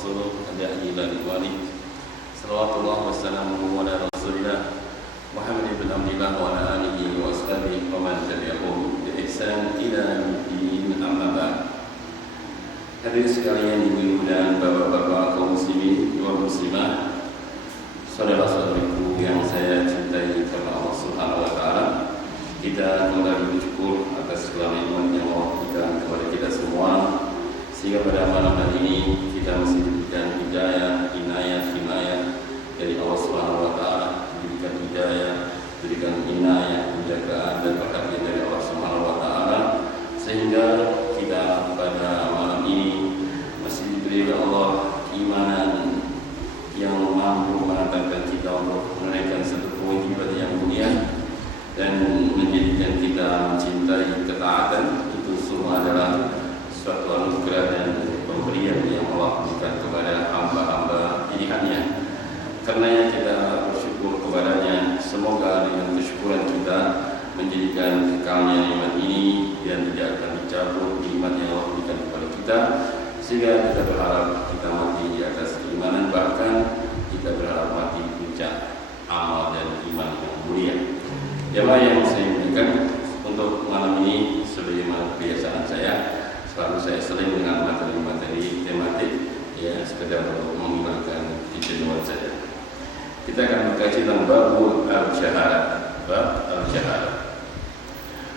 ورسوله الداعي إلى رضوانه صلوات الله وسلامه على رسول الله محمد بن عبد الله وعلى آله وأصحابه ومن تبعهم بإحسان إلى يوم الدين أما بعد. Hadirin sekalian, ibu dan bapak-bapak kaum muslimin wal muslimah, saudara-saudariku yang saya cintai karena Allah Subhanahu wa taala, kita kembali bersyukur atas segala nikmat yang Allah berikan kepada kita semua, sehingga pada malam hari ini kita masih diberikan hidayah, inayah dari Allah Subhanahu wa taala, diberikan hidayah, diberikan inayah, penjagaan dan perhatian dari Allah Subhanahu wa taala, sehingga kita pada malam ini masih diberi oleh Allah keimanan yang mampu mengantarkan kita untuk menunaikan satu kewajiban yang mulia dan menjadikan kita mencintai ketaatan. Itu semua adalah suatu anugerah dan pemberian yang Allah berikan kepada hamba-hamba pilihannya. Karenanya kita bersyukur kepadanya. Semoga dengan kesyukuran kita menjadikan kekalnya nikmat ini dan tidak akan dicabut nikmat yang Allah berikan kepada kita, sehingga kita berharap kita mati di atas keimanan, bahkan kita berharap mati puncak amal dan iman yang mulia. Jemaah yang saya muliakan, untuk malam ini sebagaimana kebiasaan saya, selalu saya seling dengan materi-materi tematik, ya, sekedar untuk menghilangkan kejenuhan saya. Kita akan mengkaji tentang bab al-syahadah,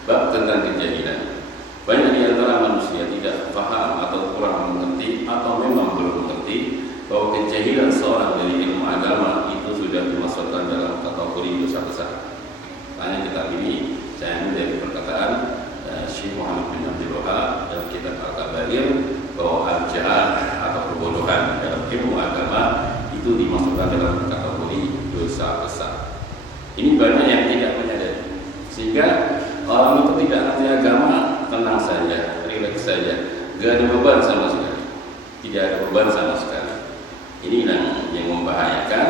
bab tentang kejahilan. Banyak di antara manusia tidak paham atau kurang mengerti atau memang belum mengerti bahwa kejahilan seorang dari ilmu agama itu sudah dimasukkan dalam kategori dosa besar. Hanya kitab ini saya ambil dari perkataan Syekh Muhammad bin Abdul Wahab dalam kitab Al-Kabair, bahwa al-jahal atau kebodohan dalam ilmu agama itu dimasukkan dalam kategori dosa besar. Ini banyak yang tidak menyadari, sehingga orang itu tidak ngerti agama, tenang saja, rileks saja, gak ada beban sama sekali, tidak ada beban sama sekali. Ini yang membahayakan.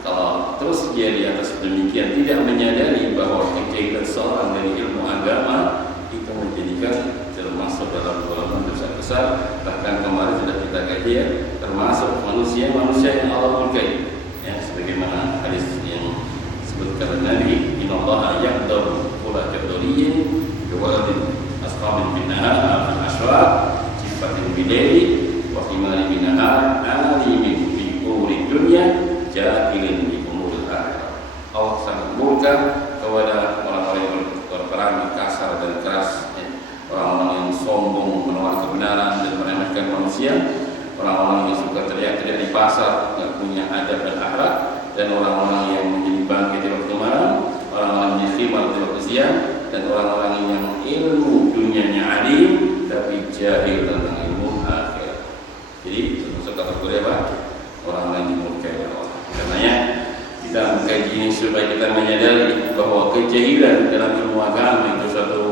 Kalau terus dia di atas demikian tidak menyadari bahwa kejahilan seorang dari ilmu agama itu menjadikan termasuk dalam golongan dosa besar. Bahkan kemarin sudah kita kaji, ya, termasuk manusia yang Allah murkai, ya, sebagaimana hadis yang disebutkan Nabi, innallaha yaqdaru kula jadoliyin biwaladin ashabin binahar al-ashraq sifatin bidayri wa khimari binahar alimin fi umuri dunya jahilin di umuril akhirah. Allah sangat murka kepada orang-orang yang berperangai kasar dan keras, ya. Orang-orang yang sombong menolak kebenaran dan meremehkan manusia, orang-orang yang suka teriak-teriak di pasar, tidak punya adab dan akhlak, dan orang-orang yang menjadi bangkit di waktu malam, orang-orang yang khimar di waktu siang, dan orang-orang yang ilmu dunianya alim tapi jahil tentang ilmu akhirat. Jadi termasuk kategori apa? Orang-orang yang dimurkai oleh Allah. Karenanya kita mengkaji ini supaya kita menyadari bahwa kejahilan dalam ilmu agama itu suatu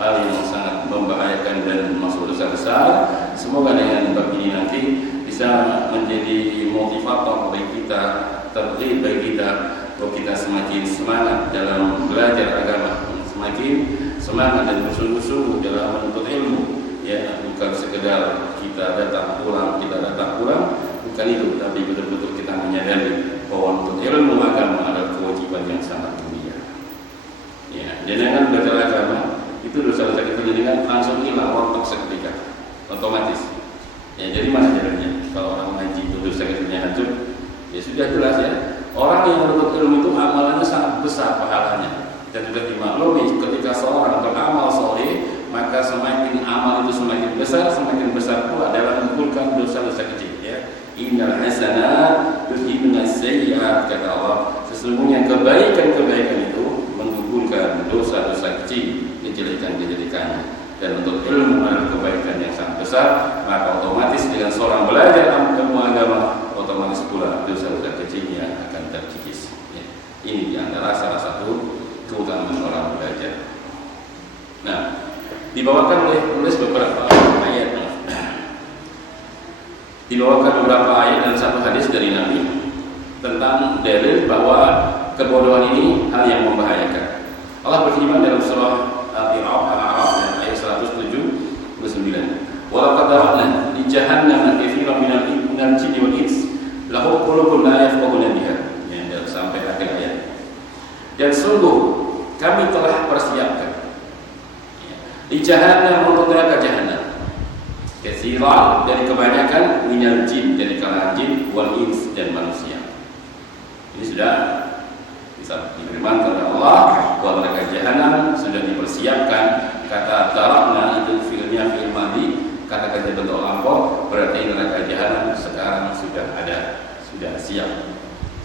hal yang sangat membahayakan dan masuk dosa besar. Semoga dengan bab ini nanti bisa menjadi motivator bagi kita, tertib bagi kita, bahwa kita semakin semangat dalam belajar agama, semakin semangat dan bersungguh-sungguh dalam menuntut ilmu, ya, bukan sekedar kita datang pulang, bukan itu, tapi betul-betul kita menyadari bahwa untuk ilmu agama adalah kewajiban yang sangat mulia. Ya, dan dengan belajar agama itu dosa-dosa kita dengan langsung hilang waktu seketika, otomatis. Ya, jadi mana jalannya? Kalau orang ngaji itu dosa kita hancur, ya sudah jelas, ya. Orang yang menuntut ilmu itu amalannya sangat besar pahalanya, dan sudah dimaklumi ketika seorang beramal soleh, maka semakin amal itu semakin besar pula dalam mengumpulkan dosa-dosa kecil, ya. Innal hasanat yudhibna sayyi'at, kata Allah, sesungguhnya kebaikan itu menggugurkan dosa-dosa kecil, kejelekan-kejelekannya. Dan untuk ilmu adalah kebaikan yang sangat besar, maka otomatis dengan seorang belajar ilmu agama, otomatis pula dosa-dosa kecilnya akan terkikis, ya. Ini diantara salah satu keutamaan orang belajar. Nah, dibawakan oleh penulis beberapa ayat. Dibawakan beberapa ayat dan satu hadis dari Nabi tentang dalil bahwa kebodohan ini hal yang membahayakan. Allah berfirman dalam surah Al-A'raf ayat 179, "Wa laqad dara'na li jahannama katsiran minal jinni Lahum qulubun la yafqahuna biha. Ya, sampai akhir ayat. Dan sungguh kami telah persiapkan di jahannam, untuk neraka jahannam, katsiran dari kebanyakan, minal jin dari kalangan jin, wal ins dan manusia. Ini sudah bisa difirmankan oleh Allah bahwa neraka jahannam sudah dipersiapkan. Kata tarakna itu fi'ilnya fi'il madhi, kata-kata bentuk lampau, berarti neraka jahannam sekarang sudah ada, sudah siap.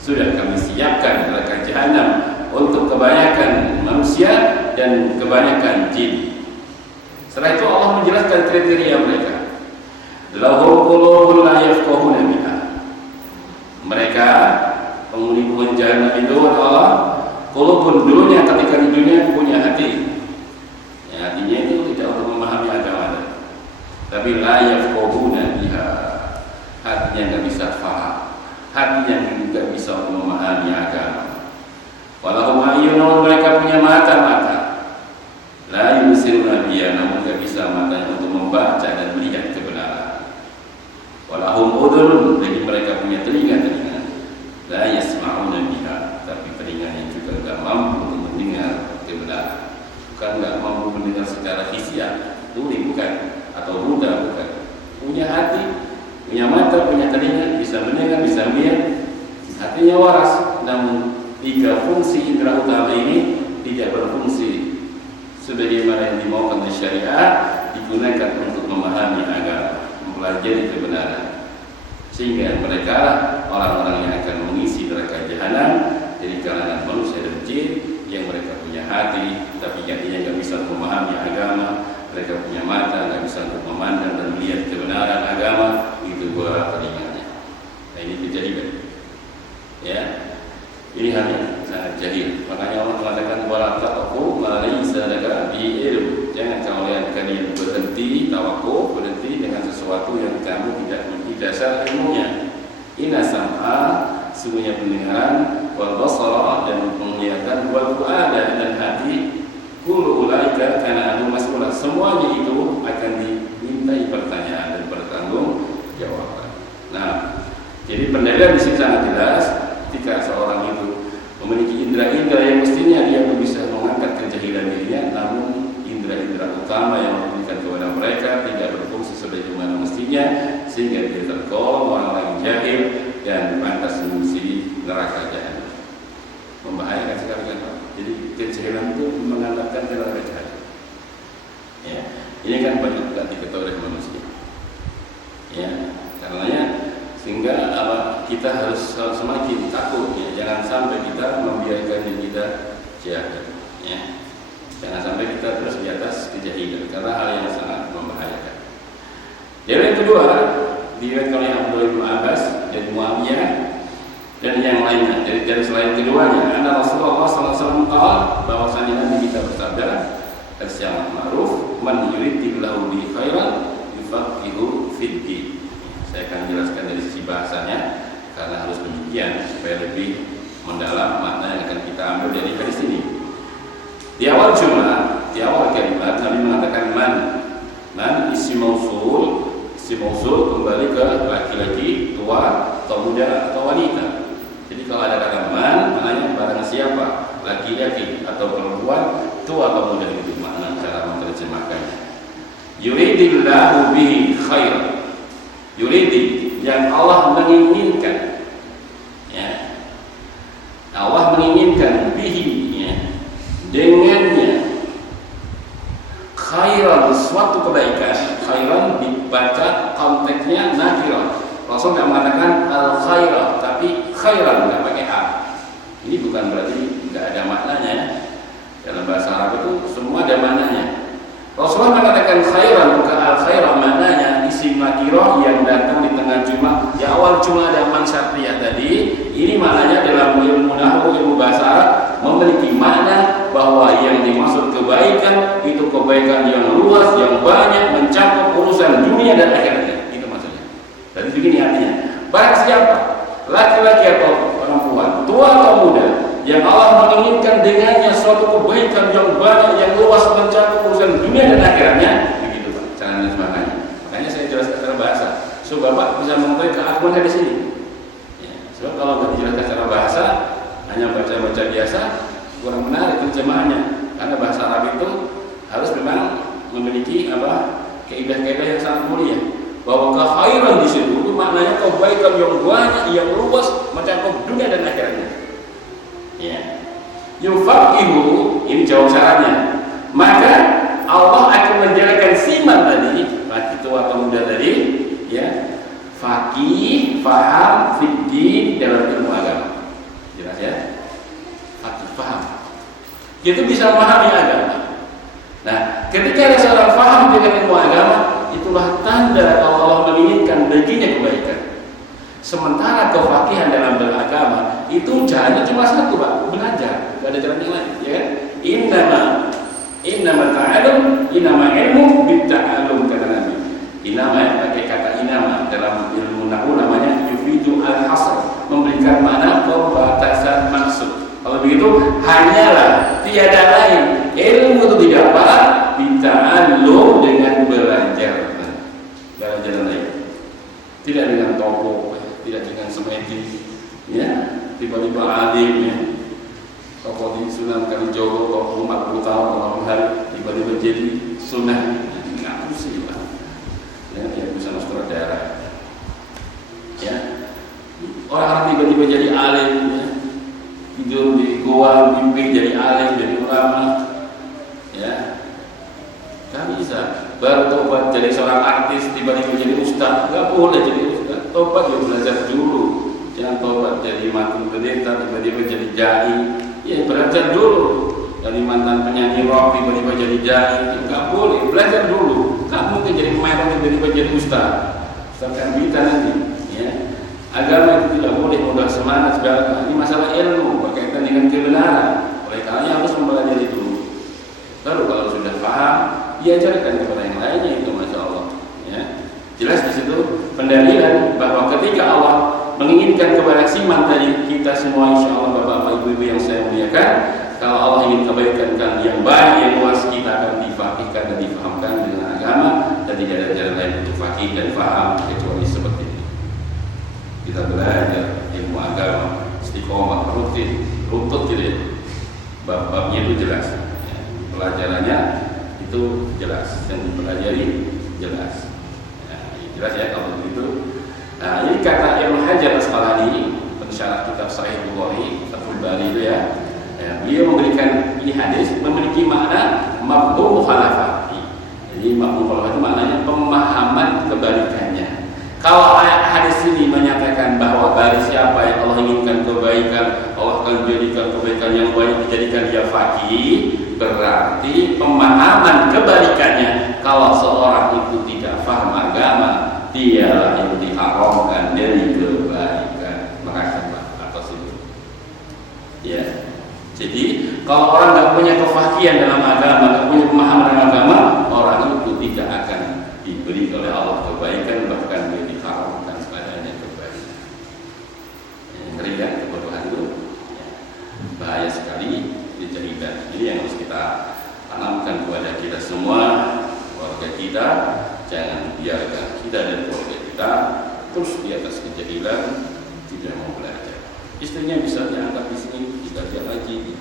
Sudah kami siapkan neraka jahannam untuk kebanyakan manusia dan kebanyakan jin. Setelah itu Allah menjelaskan kriteria mereka. Lahum qulubun la yafqahuna biha. Mereka penghuni jahannam itu adalah qulubun, dulunya ketika di dunia punya hati. Ya, hatinya itu tidak untuk memahami agama, tapi la yafqahuna biha. Hatinya enggak bisa faham. Hatinya juga bisa memahami agama. Walahum ayyunun, mereka punya mata-mata. La yubsiruna biha, namun tidak bisa matanya untuk membaca dan melihat kebenaran. Walahum udhun, jadi mereka punya telinga-telinga. La yasma'una biha, tapi telinganya juga tidak mampu untuk mendengar kebenaran. Bukan tidak mampu mendengar secara hisiah, tuli bukan, atau buta bukan. Punya hati, punya mata, punya telinga, bisa mendengar, bisa melihat. Hatinya waras, namun tiga fungsi indera utama ini tidak berfungsi sebagaimana yang dimaukan oleh syariat, digunakan untuk memahami agama, mempelajari kebenaran, sehingga mereka orang-orang yang akan mengisi neraka jahanam dari kalangan manusia dan jin, yang mereka punya hati tapi hatinya nggak bisa memahami agama, mereka punya mata nggak bisa untuk memandang dan melihat kebenaran agama, itu dua telinganya. Nah, ini kejahilan, ya. Ini hanya sangat jahil. Makanya Allah mengatakan wala taqfu ma laysa laka bihi ilm. Jangan kalian berhenti tawakuf, berhenti dengan sesuatu yang kamu tidak memiliki dasar ilmunya. Inna sam'a, sungguhnya pendengaran, wal basara, dan penglihatan, wal fu'ada, dan hati, kullu ulaika kana anhu mas'ula. Semuanya itu akan dimintai pertanyaan dan bertanggung jawab. Nah, jadi pendalilan di sini sangat jelas. Ketika seorang itu memiliki indera-indera yang mestinya dia bisa mengangkat kejahilan dirinya, namun indera-indera utama yang memberikan kepada mereka tidak berfungsi sebagaimana mestinya, sehingga dia tergolong orang-orang jahil dan pantas mengisi neraka jahanam. Membahayakan sekali kan Pak. Jadi kejahilan itu mengantarkan ke neraka jahanam. Ya, ini kan banyak tidak diketahui oleh manusia. Ya, karenanya sehingga kita harus semakin takut, ya. Jangan sampai kita membiarkan diri kita jahil, ya. Jangan sampai kita terus di atas kejahilan, karena hal yang sangat membahayakan. Yang kedua, diriwayatkan oleh Abdullah bin Abbas dan Muawiyah dan yang lainnya dari selain keduanya, anna Rasulullah SAW bahwasanya Nabi kita bersabda, al-syamah ma'ruf man yuridillahu bi khairan yufaqihu fid din. Saya akan jelaskan dari sisi bahasanya karena harus demikian supaya lebih mendalam makna yang akan kita ambil dari hadis ini. Di awal jumlah, di awal kalimat Nabi mengatakan man isim mausul kembali ke laki-laki, tua atau muda atau wanita. Jadi kalau ada kata man, maknanya barang siapa, laki-laki atau perempuan, tua atau muda, itu makna cara menerjemahkannya. Yuridillahu bihi khairan. Yuridi, yang Allah menginginkan, ya. Allah menginginkan bihi, ya, dengannya khairan, suatu kebaikan. Khairan dibaca konteksnya nakirah. Rasul tidak mengatakan al khairah, tapi khairan, tidak pakai a. Ini bukan berarti tidak ada maknanya. Dalam bahasa Arab itu semua ada maknanya. Rasulullah mengatakan khairan, bukan al khairah, maknanya isim nakirah yang datang di tengah jumlah. Di awal jumlah ada man syartiyah tadi. Ini maknanya dalam ilmu nahwu, ilmu bahasa Arab, memiliki makna bahwa yang dimaksud kebaikan itu kebaikan yang luas, yang banyak, mencakup urusan dunia dan akhiratnya. Itu maksudnya. Jadi begini artinya, barang siapa, laki-laki atau perempuan, tua atau muda, yang Allah menginginkan dengannya suatu kebaikan yang banyak, yang luas, mencakup urusan dunia dan akhiratnya, begitu Pak cara menerjemahkannya. Makanya saya jelaskan secara bahasa, supaya Bapak bisa mengetahui keagungan di sini. Sebab kalau nggak dijelaskan secara bahasa, hanya baca-baca biasa, kurang menarik terjemahannya. Karena bahasa Arab itu harus memang memiliki kaidah-kaidah yang sangat mulia. Bahwa kekhairan di situ itu maknanya kebaikan yang banyak, yang luas, mencakup dunia dan akhiratnya. Ya. Yufaqihu, ini jawab syaratnya. Maka Allah akan menjadikan siman tadi, laki tua atau muda tadi, ya, faqih, faham, fiddin dalam ilmu agama. Jelas ya? Faqih, faham. Itu bisa memahami agama. Nah, ketika ada seorang faham dengan ilmu agama, itulah tanda kalau Allah menginginkan baginya kebaikan. Sementara kefakihan dalam beragama itu jalannya cuma satu, Pak, belajar, tidak ada jalan yang lain, ya kan? Innama ta'alum, innama ilmu bitta'alum, kata Nabi. Innama, pakai kata innama dalam ilmu nahwu namanya yufidu al-hasr, memberikan makna pembatasan maksud. Kalau begitu, hanyalah tiada lain ilmu itu didapat bitta'alum, dengan belajar. Belajar lain. Tidak dengan toko, tidak dengan semedi, ya, tiba-tiba alim, ya, toko di Sunan Kalijogo, toko 40 tahun orang hari, tiba-tiba jadi sunnah, nggak pusing lah, ya, yang bisa masuk daerah, ya, orang tiba-tiba jadi alim, ya, tidur di goa, mimpi jadi alim, jadi ulama, ya, nggak bisa. Bertobat jadi seorang artis, tiba-tiba jadi ustaz, nggak boleh jadi ustaz. Tobat ya belajar dulu, jangan tobat jadi mantan pendeta, tiba-tiba jadi dai. Ya belajar dulu. Dari mantan penyanyi rock tiba-tiba jadi dai, nggak boleh. Belajar dulu. Nggak mungkin jadi pemain rock tiba-tiba jadi ustaz. Ustaz kan bisa nanti. Ya. Agama itu tidak boleh mudah semangat segala. Ini masalah ilmu berkaitan dengan kebenaran. Oleh karena harus mempelajari dulu. Baru kalau sudah paham, diajarkan kepada yang lainnya, itu masya Allah. Ya. Jelas di situ pendalilan bahwa ketika Allah menginginkan kepada siman tadi, kita semua insya Allah bapak-bapak ibu-ibu yang saya muliakan, kalau Allah ingin kebaikan yang baik yang luas, kita akan difaqihkan dan difahamkan dengan agama, dan tidak ada jalan lain untuk faqih dan faham kecuali seperti ini. Kita belajar ilmu agama istiqomah rutin, runtut gitu ya. Bab-babnya itu jelas, ya. Pelajarannya itu jelas, yang dipelajari jelas. Jelas ya kalau begitu. Nah, ini kata Ibnu Hajar Asqalani, pensyarah kitab Sahih Bukhari, Fathul Bari itu ya. Beliau memberikan ini hadis memiliki makna mafhum mukhalafah. Jadi mafhum mukhalafah itu maknanya pemahaman kebalikannya. Kalau hadis ini menyatakan bahwa bagi siapa yang Allah inginkan kebaikan, Allah akan jadikan kebaikan yang baik, dijadikan dia faqih, berarti pemahaman kebalikannya. Kalau seorang itu tidak faham agama, dia yang diharamkan dari kebaikan, maka atas itu. Ya. Jadi kalau orang nggak punya kefakihan dalam agama, nggak punya pemahaman dalam agama, orang itu tidak akan diberi oleh Allah kebaikan, bahkan dia diharamkan padanya kebaikan. Ngeri kan kebodohan itu? Ya. Bahaya sekali kejahilan. Ini yang harus kita tanamkan kepada kita semua, keluarga kita. Jangan biarkan kita dan keluarga kita terus di atas kejahilan, tidak mau belajar. Istrinya bisa diangkat di sini, kita dia lagi.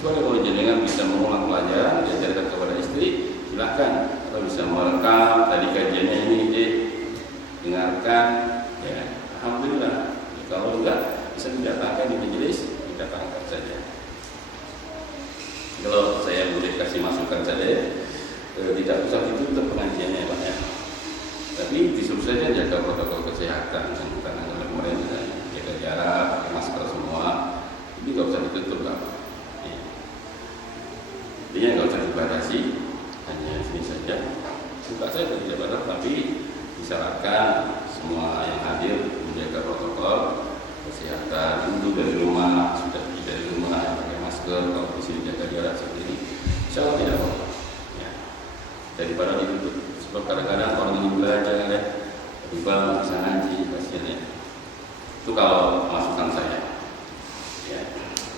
Kalau jenengan bisa mengulang pelajaran, diajarkan kepada istri, silakan. Kalau bisa merekam tadi kajiannya ini, dengarkan, ya alhamdulillah. Kalau enggak, bisa didatangkan di majelis, didatangkan saja. Kalau saya boleh kasih masukan saja, tidak usah ditutup pengajiannya Pak ya. Tapi disuruh saja jaga protokol kesehatan yang ditangani oleh pemerintah, jaga jarak, pakai masker semua. Ini nggak usah ditutup Pak. Ya. Intinya nggak usah dibatasi, hanya sini saja. Buka saja tidak batas, tapi disyaratkan semua yang hadir menjaga protokol kesehatan. Untuk dari rumah, sudah dari rumah pakai masker, kalau di sini jaga jarak seperti ini, insya Allah tidak apa-apa. Ya. Daripada ditutup. Sebab kadang-kadang orang ini belajar ya, tiba bisa ngaji pasiennya. Itu kalau masukan saya. Ya.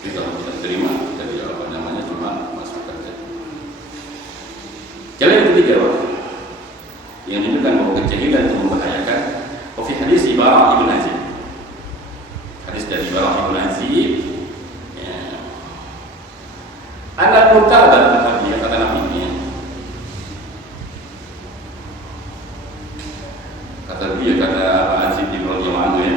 Jadi kalau tidak terima, kita tidak apa namanya, cuma masukan saja. Jalan yang ketiga, Pak, yang menunjukkan bahwa kejahilan itu membahayakan. Fi hadis Ibarah Ibn Azib. Hadis kata Pak Azib di Radhiyallahu ya.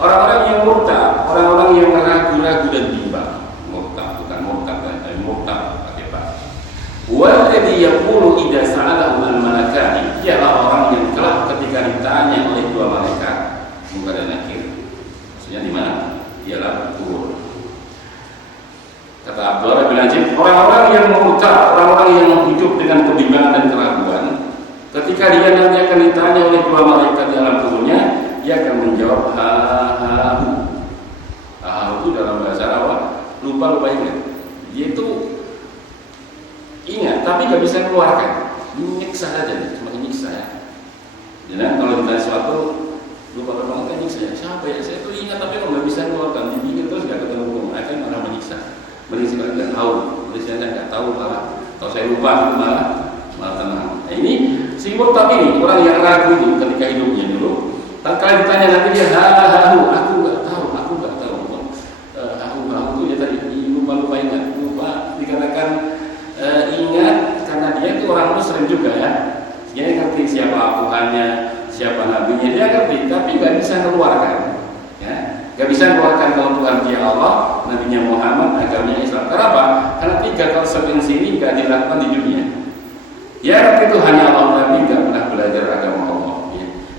Orang-orang yang murtad, orang-orang yang ragu-ragu dan bimbang. Murtad bukan murtad, tapi murtad pakai pak. Walladzi yaqulu idza sa'alahu al-malakani, ialah orang yang kelak ketika ditanya oleh dua malaikat, Munkar dan Nakir. Maksudnya di mana? Ialah kubur. Kata Abdullah bin Najib, orang-orang yang murtad, orang-orang yang hidup dengan kebimbangan dan keraguan, ketika dia nanti akan ditanya oleh dua malaikat di alam kuburnya, dia akan menjawab ha-ha-hu. Ha-ha itu dalam bahasa Arab lupa ingat. Dia itu ingat tapi nggak bisa keluarkan. Nyiksa saja, cuma nyiksa ya. Jadi kalau ditanya sesuatu lupa kan nyiksa. Siapa ya? Saya itu ingat tapi nggak bisa keluarkan. Dipikir terus nggak ketemu. Akhirnya malah menyiksa. Menyiksa nggak tahu. Menyiksa nggak tahu malah. Kalau saya lupa malah tenang. Nah, ini simbol tapi ini orang yang ragu itu ketika hidupnya dulu. Tatkala ditanya nanti dia ha-ha-hu, aku nggak tahu. Aku itu ya tadi lupa ingat. Lupa dikatakan ingat karena dia itu orang Muslim juga ya. Dia ngerti siapa Tuhannya, siapa nabinya, dia ngerti, tapi nggak bisa keluarkan. Ya, nggak bisa keluarkan kalau Tuhan dia Allah, nabinya Muhammad, agamanya Islam. Kenapa? Karena tiga konsekuensi ini nggak dilakukan di dunia. Dia ngerti itu hanya Allah, Nabi nggak pernah belajar agama Allah.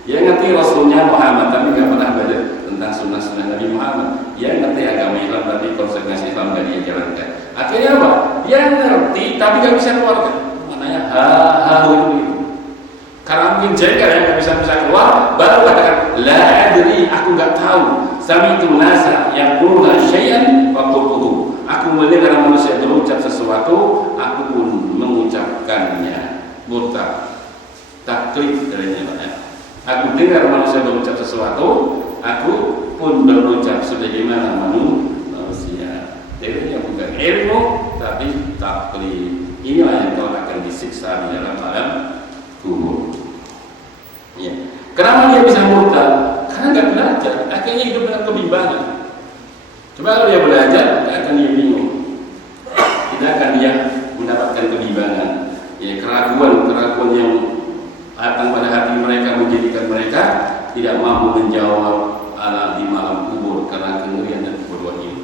Dia ngerti Rasulnya Muhammad, tapi nggak pernah belajar tentang sunnah-sunnah Nabi Muhammad. Dia ngerti agama Islam, tapi konsekuensi Islam nggak dia jalankan. Akhirnya apa? Dia ngerti, tapi nggak bisa keluarkan. Maknanya ha-ha itu. Karena mungkin jengkel ya nggak bisa keluar, baru katakan la adri, aku nggak tahu. Sami'tu nasa yang qulna syai'an wa qultuhu. Aku mendengar manusia berucap sesuatu, aku pun mengucapkannya. Murtad, taklid darinya banyak. Aku dengar manusia berucap sesuatu, aku pun berucap sebagaimana manusia. Jadi bukan ilmu, tapi taklid. Inilah yang kau akan disiksa di dalam alam kubur. Ya. Kenapa dia bisa murtad? Karena nggak belajar. Akhirnya hidup dengan kebimbangan. Coba kalau dia belajar, nggak akan dia bingung. Tidak akan dia mendapatkan kebimbangan. Ya, keraguan yang datang pada hati mereka menjadikan mereka tidak mampu menjawab ala di malam kubur karena kengerian dan kebodohan ini.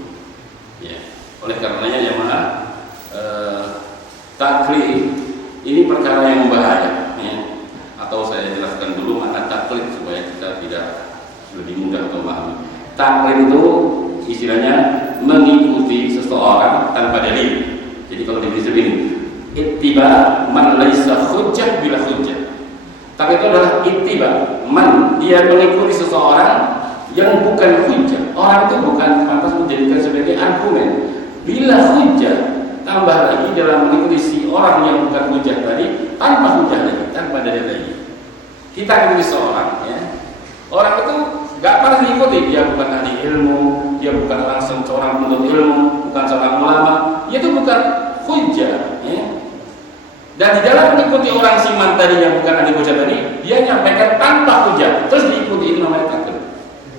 Ya. Oleh karenanya jemaah, taklid ini perkara yang berbahaya. Ya. Atau saya jelaskan dulu makna taklid supaya kita tidak lebih mudah untuk memahami. Taklid itu istilahnya mengikuti seseorang tanpa dalil. Jadi kalau dibilang ini, ittiba man laisa hujjah bila hujjah. Tapi itu adalah ittiba, man, dia mengikuti seseorang yang bukan hujjah. Orang itu bukan pantas menjadikan sebagai argumen. Bila hujjah, tambah lagi dalam mengikuti si orang yang bukan hujjah tadi, tanpa hujjah lagi, tanpa dalil lagi. Kita ikuti seorang, ya. Orang itu gak pernah diikuti. Dia bukan ahli ilmu, dia bukan langsung seorang penuntut ilmu, bukan seorang ulama. Dia itu bukan hujjah, ya. Dan di dalam mengikuti orang siman tadi yang bukan ahli hujjah tadi, dia nyampaikan tanpa hujjah, terus diikuti, itu namanya taklid.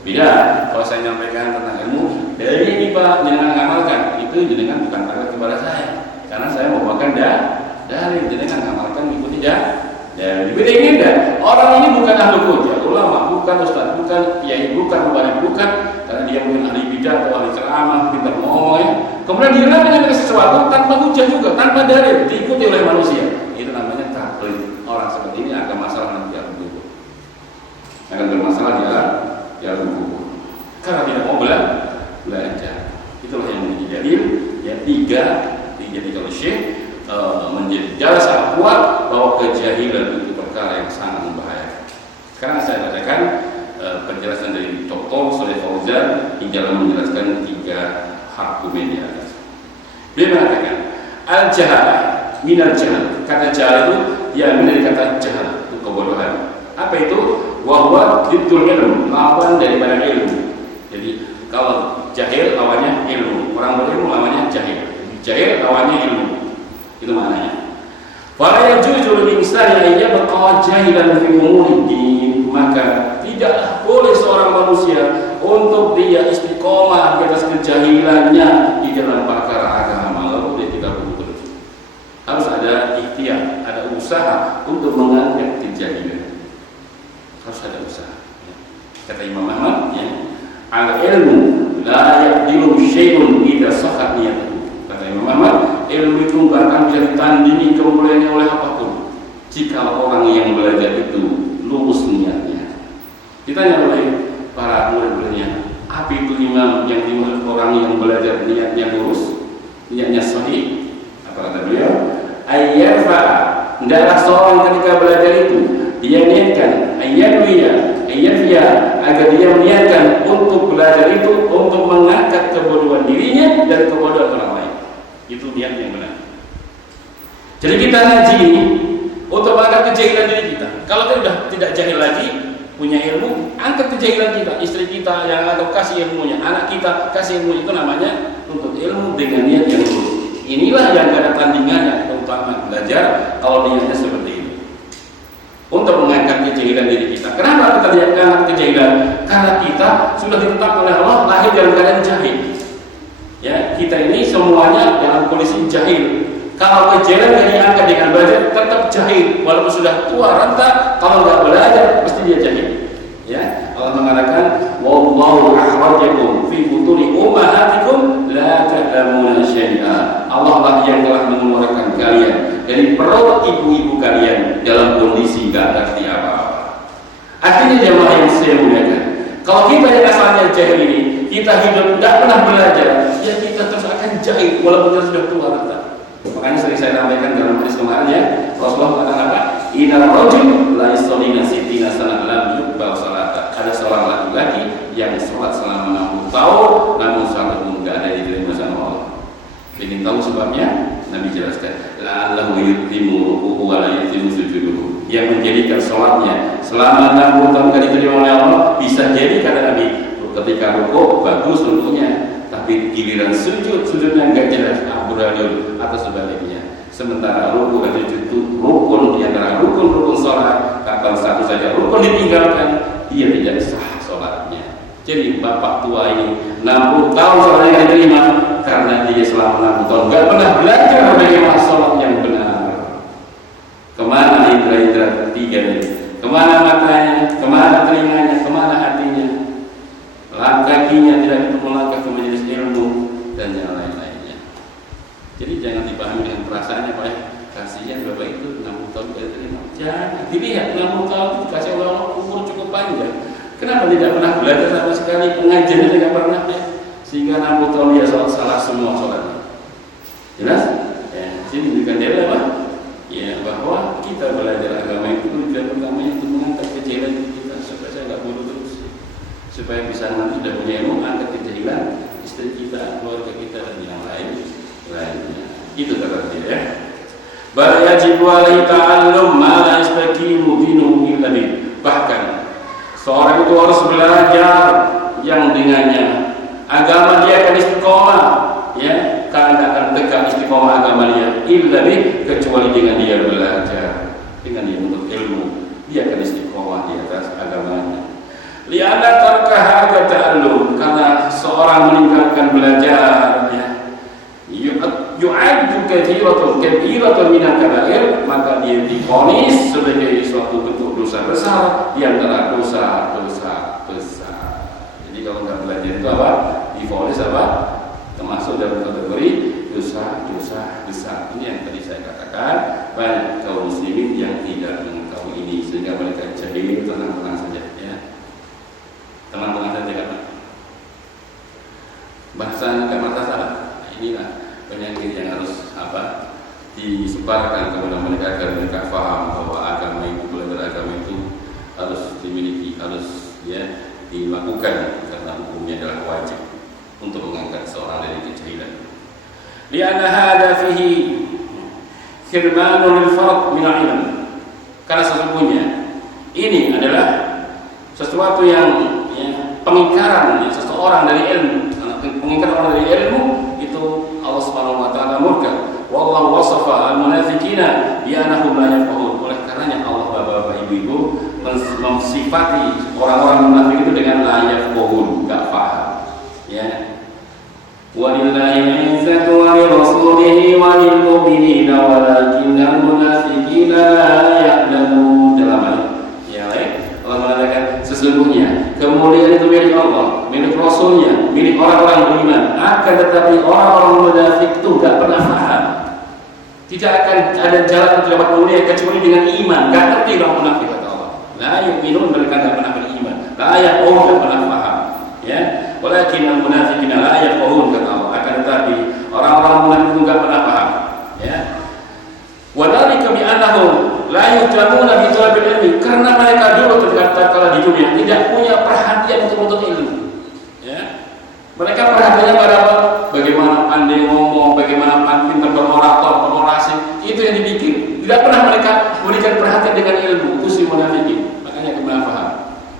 Beda. Kalau saya nyampaikan tentang ilmu, dari ini Pak, jangan ngamalkan, itu jenengan bukan taklid kepada saya, karena saya membawakan dari jenengan ngamalkan ikuti dan beda ini enggak. Orang ini bukan ahli hujjah, ulama, bukan ustaz, bukan kiai, bukan mubaligh, bukan karena dia mungkin ahli bidah atau ahli ceramah, pintar ngomong ya. Kemudian dia menyampaikan sesuatu tanpa hujjah juga, tanpa dalil, diikuti oleh manusia. Itu namanya taklid. Orang seperti ini akan masalah nanti alam kubur. Akan bermasalah di alam kubur. Karena tidak mau belajar. Itulah yang menjadi dalil. Ya tiga kalau Syekh menjadi dalil sangat kuat bahwa kejahilan itu perkara yang sangat membahayakan. Sekarang saya bacakan penjelasan dari Dr. Shalih Fauzan di dalam menjelaskan tiga argumen di atas. Beliau mengatakan al-jahalah minal jahal. Kata jahal itu diambil dari kata jahal, itu kebodohan. Apa itu? Wahwa ditul ilmu, lawan daripada ilmu. Jadi kalau jahil lawannya ilmu, orang berilmu lawannya jahil. Jahil lawannya ilmu. Itu maknanya. Fala yajuzu lil insani an yabqa jahilan fi umuri din, maka tidak boleh seorang manusia untuk dia istiqomah di atas kejahilannya di dalam perkara agama, lalu dia tidak perlu terus. Harus ada ikhtiar, ada usaha untuk mengangkat kejahilan. Harus ada usaha. Kata Imam Ahmad, ya, al-ilmu la yaqdiru syai'un idza sahhat niyatuhu. Kata Imam Ahmad, ilmu itu nggak akan bisa ditandingi kemuliaannya oleh apapun jika orang yang belajar itu lurus niatnya. Ditanya oleh para murid-muridnya, apa itu imam yang dimaksud orang yang belajar niatnya lurus, niatnya sahih? Apa kata beliau? Ayyarfa, hendaklah seorang ketika belajar itu dia niatkan ayyarfiya, agar dia meniatkan untuk belajar itu untuk mengangkat kebodohan dirinya dan kebodohan orang lain. Itu niat yang benar. Jadi kita ngaji ini untuk mengangkat kejahilan diri kita. Kalau kita sudah tidak jahil lagi, punya ilmu, angkat kejahilan kita, istri kita yang atau kasih ilmunya, anak kita kasih ilmu, itu namanya untuk ilmu dengan niat yang lurus. Inilah yang ada tandingannya, terutama belajar kalau niatnya seperti ini. Untuk mengangkat kejahilan diri kita. Kenapa kita tidak mengangkat kejahilan? Karena kita sudah ditetapkan oleh Allah lahir dalam keadaan jahil. Ya, kita ini semuanya dalam kondisi jahil. Kalau kejahilan yang diangkat dengan belajar tetap jahil, walaupun sudah tua renta, kalau nggak belajar pasti dia jahil. Ya, Allah mengatakan, wallahu akhrajakum fi butuni ummahatikum la ta'lamuna syai'a. Allah lah yang telah mengeluarkan kalian dari perut ibu-ibu kalian dalam kondisi nggak ngerti apa-apa. Artinya jemaah yang saya muliakan, kalau kita yang asalnya jahil ini, kita hidup nggak pernah belajar, ya kita terus akan jahil walaupun kita sudah tua renta. Makanya sering saya sampaikan dalam hadis kemarin, ya, Rasulullah mengatakan apa? Inna rajul la yusallina sittina sanah lam yuqbal salata. Ada seorang laki-laki yang sholat selama 60 tahun namun salat pun tidak ada diterima sama Allah. Ingin tahu sebabnya? Nabi jelaskan, la'allahu yutimu ruku'uhu wa la yutimu sujuduhu. Yang menjadikan sholatnya selama 60 tahun tidak diterima oleh Allah, bisa jadi kata Nabi, ketika rukuk bagus rukuknya, tapi giliran sujudnya enggak jelas, amburadul atau sebaliknya. Sementara rukuk dan sujud itu rukun di antara rukun sholat. Kalau satu saja rukun ditinggalkan, dia tidak sah sholatnya. Jadi bapak tua ini 60 tahun sholatnya tidak diterima karena dia selama 60 tahun nggak pernah belajar bagaimana sholat yang benar. Kemana indera-indera ketiga ini? Kemana matanya? Kemana telinganya? Kemana hatinya? Kakinya tidak untuk melangkah ke majelis ilmu dan yang lain-lainnya. Jadi jangan dipahami dengan perasaannya, Pak. Kasihan bapak itu 60 tahun tidak terima. Jangan dilihat 60 tahun dikasih oleh Allah umur cukup panjang. Kenapa tidak pernah belajar sama sekali, pengajiannya tidak pernah, ya? Sehingga 60 tahun dia salah semua sholatnya. Jelas? Ya, jadi bukan dia apa? Ya, bahwa kita belajar agama itu tujuan utamanya untuk mengangkat kejahilan kita supaya saya nggak bodoh terus. Supaya bisa nanti sudah punya ilmu, angkat kejahilan istri kita, keluarga kita dan yang lainnya. Itu kata dia, ya. Bal yajibu alaihi ta'allum ma la yastaqimu dinuhu illa bih. Bahkan seorang itu harus belajar yang dengannya agama dia akan istiqomah, ya, karena akan tegak istiqomah agama dia illa bih, kecuali dengan dia belajar, dengan dia menuntut ilmu, dia akan istiqomah di atas agamanya. Li'anna tarka hadza ta'allum, karena seorang meninggalkan belajar, ya, yu'addu katsiratun minal kaba'ir, maka dia divonis sebagai suatu bentuk dosa besar di antara dosa-dosa besar. Jadi kalau nggak belajar itu apa? Divonis apa? Termasuk dalam kategori dosa-dosa besar. Ini yang tadi saya katakan, banyak kaum muslimin yang tidak mengetahui ini sehingga mereka jahil. Tenang-tenang saja, ya. Tenang-tenang saja, kan? Bahasa kata salah. Nah, inilah penyakit yang harus apa disebarkan kepada mereka agar mereka paham bahwa agama itu, belajar agama itu harus dimiliki, harus, ya, dilakukan karena hukumnya adalah wajib untuk mengangkat seorang dari kejahilan. Li'anna hadza fihi khirmanun lil fard min al-ilm. Karena sesungguhnya ini adalah sesuatu yang, ya, pengingkaran, ya, seseorang dari ilmu. Pengingkaran orang dari ilmu itu Allah Subhanahu wa taala murka. Wallahu wasafa al-munafiqina bi annahum la yafqahun. Oleh karenanya Allah, Bapak-bapak, Ibu-ibu, mensifati orang-orang munafik itu dengan la yafqahun, enggak paham, ya. Walillahi izzatu wa lirasulihi wa lil mu'minina walakinnal munafiqina la ya'lamun. Dalam ayat yang lain Allah mengatakan Sesungguhnya kemuliaan itu milik Allah, milik Rasulnya, milik orang-orang beriman. Akan tetapi orang-orang munafik itu gak pernah paham. Tidak akan ada jalan untuk dapat mulia kecuali dengan iman. Gak ngerti orang munafik kata Allah. La yu'minun, mereka gak pernah beriman. La yaqulun, gak pernah paham. Ya, walakin al-munafiqina la yaqulun kata Allah. Akan tetapi orang-orang munafik itu gak pernah paham. Ya. Wa dzalika bi annahum la yuhtamuna bi talabil ilmi, karena mereka dulu ketika kala di dunia tidak punya perhatian untuk menuntut ilmu. Ya. Mereka perhatiannya pada apa? Bagaimana pandai ngomong, bagaimana pintar berorator, berorasi, itu yang dibikin. Tidak pernah mereka memberikan perhatian dengan ilmu. Itu si munafikin. Makanya kemana paham.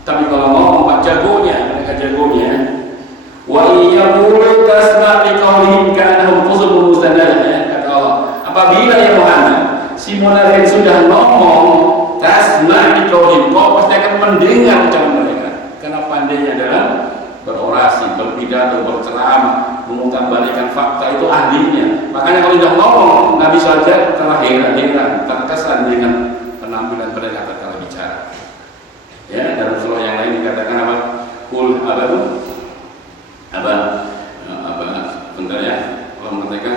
Tapi kalau ngomong pak jagonya, mereka jagonya. Wa iyyaqulu tasma' liqaulihim ka'annahum khusubun mustanad, kata Allah. Apabila ya Muhammad, si munafik sudah ngomong, tasma' liqaulihim, kau pasti akan mendengar ucapan mereka. Karena pandainya adalah berorasi, berpidato, berceramah, mengutambahkan fakta, itu ahlinya. Makanya kalau sudah ngomong, Nabi saja telah heran, terkesan dengan penampilan mereka tatkala bicara. Ya, dalam surah yang lain dikatakan apa? Kul bentar ya. Allah mengatakan